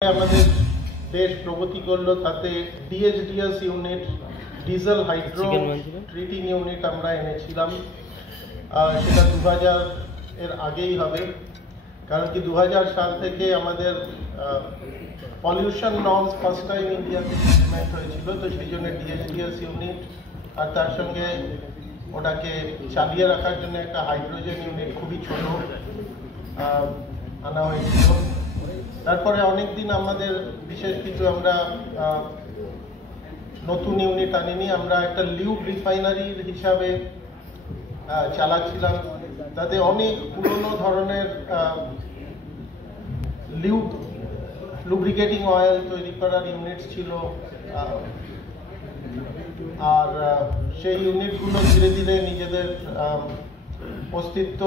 আমাদের দেশ প্রগতি করলো, তাতে DSDS unit, diesel hydro treating unit আমরা এনেছিলাম। সেটা 2000 এর আগেই হবে, কারণ কি 2000 সাল থেকে আমাদের পলিউশন নর্মস ফার্স্ট টাইম ইন্ডিয়াতে ইমপ্লিমেন্ট হয়েছিল। তো সেই জন্য ডিএসডিএস ইউনিট আর তার সঙ্গে ওটাকে চালিয়ে রাখার জন্য একটা হাইড্রোজেন ইউনিট খুবই ছোট আনা হয়েছিল। তারপরে অনেকদিন আমাদের বিশেষ কিছু আমরা নতুন ইউনিট আনিনি, আমরা একটা লিউব রিফাইনারির হিসাবে চালাচ্ছিলাম। তাতে অনেক পুরনো ধরনের লুব্রিকেটিং অয়েল তৈরি করার ইউনিট ছিল, আর সেই ইউনিটগুলো ধীরে ধীরে নিজেদের অস্তিত্ব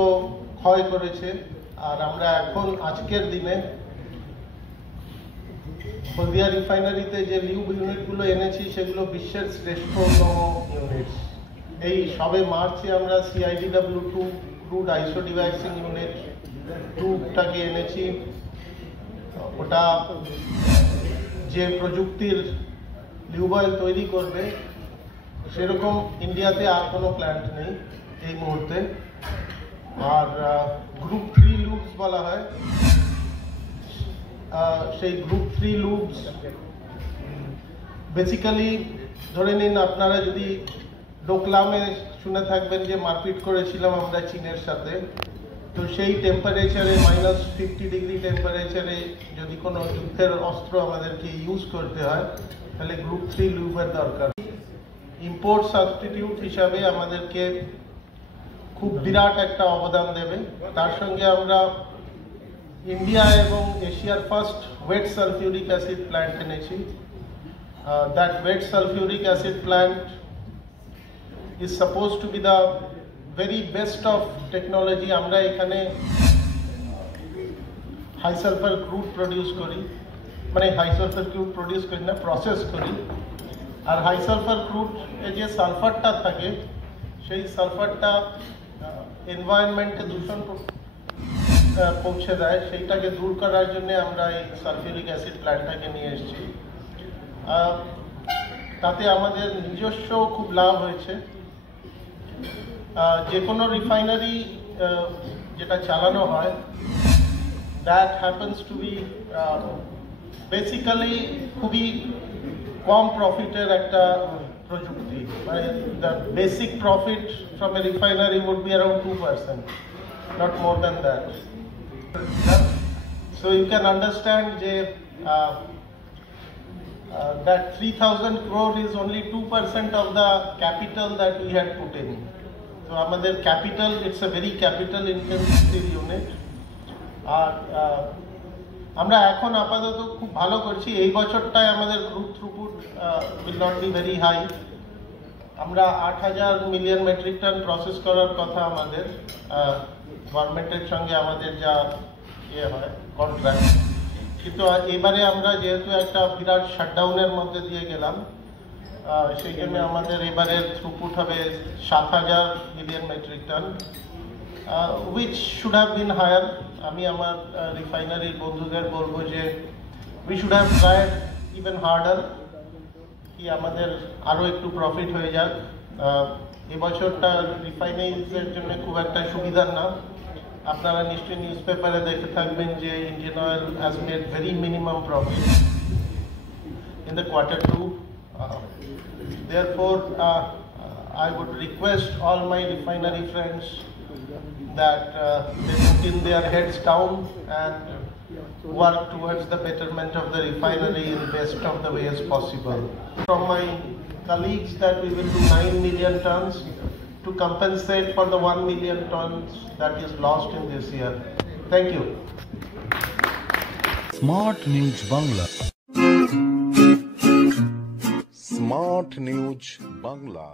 ক্ষয় করেছে। আর আমরা এখন আজকের দিনে হলদিয়া রিফাইনারিতে যে লিউব ইউনিটগুলো এনেছি সেগুলো বিশ্বের শ্রেষ্ঠতম ইউনিটস। এই সবে মার্চে আমরা CIDW2 ক্রুড আইসোডিওয়াক্সিং ইউনিট 2টাকে এনেছি। ওটা যে প্রযুক্তির লিউব অয়েল তৈরি করবে সেরকম ইন্ডিয়াতে আর কোনো প্ল্যান্ট নেই এই মুহূর্তে। আর গ্রুপ 3 লুবস বলা হয়, সেই গ্রুপ 3 লুবস বেসিক্যালি ধরে নিন, আপনারা যদি ডোকলামে শুনে থাকবেন যে মারপিট করেছিলাম আমরা চীনের সাথে, তো সেই টেম্পারেচারে -50 ডিগ্রি টেম্পারেচারে যদি কোনো যুদ্ধের অস্ত্র আমাদেরকে ইউজ করতে হয় তাহলে গ্রুপ 3 লুবের দরকার। ইম্পোর্ট সাবস্টিটিউট হিসাবে আমাদেরকে খুব বিরাট একটা অবদান দেবে। তার সঙ্গে আমরা ইন্ডিয়া এবং এশিয়ার first wet sulphuric acid plant এনেছি। That wet sulphuric acid plant is supposed to be the very best of technology. আমরা এখানে হাই সালফার ক্রুড প্রডিউস করি, মানে হাই সালফার ক্রুড প্রডিউস করি না, প্রসেস করি। আর হাই সালফার ক্রুড এ যে সালফারটা থাকে সেই সালফারটা এনভায়রনমেন্টে দূষণ পৌঁছে দেয়, সেইটাকে দূর করার জন্য আমরা এই সালফিউরিক অ্যাসিড প্ল্যান্টটাকে নিয়ে এসেছি। তাতে আমাদের নিজস্ব খুব লাভ হয়েছে। যে কোনো রিফাইনারি যেটা চালানো হয়, that happens to be basically খুবই কম প্রফিটের একটা প্রযুক্তি। মানে the basic profit from a refinery would be around 2%, not more than that. So you can understand যে that 3000 crore is only 2% of the capital that we had put in. So আমাদের capital, it's a very capital intensive unit. আর আমরা এখন আপাতত খুব ভালো করছি। এই বছরটায় আমাদের crude throughput will not be very high. আমরা 8000 মিলিয়ন মেট্রিক টন প্রসেস করার কথা আমাদের, গভর্নমেন্টের সঙ্গে আমাদের যা হয় কন্ট্রাক্ট। কিন্তু এবারে আমরা যেহেতু একটা বিরাট শাটডাউনের মধ্যে দিয়ে গেলাম, সেই জন্য আমাদের এবারের থ্রুপুট হবে 7000 million metric ton, which should have been higher. আমি আমার রিফাইনারির বন্ধুদের বলবো যে we should have tried even harder, কি আমাদের আরও একটু প্রফিট হয়ে যাক। এবছরটা রিফাইনারিজের জন্য খুব একটা সুবিধার না। আপনারা নিশ্চয়ই নিউজ পেপারে দেখে থাকবেন যে Indian oil has made very minimum profit in the Q2. Therefore, I would request all my refinery friends that they put in their heads down and work towards the betterment of the refinery in best of the ways possible. From my colleagues that we will do 9 million tons to compensate for the 1 million tons that is lost in this year. Thank you. Smart News Bangla. Smart News Bangla.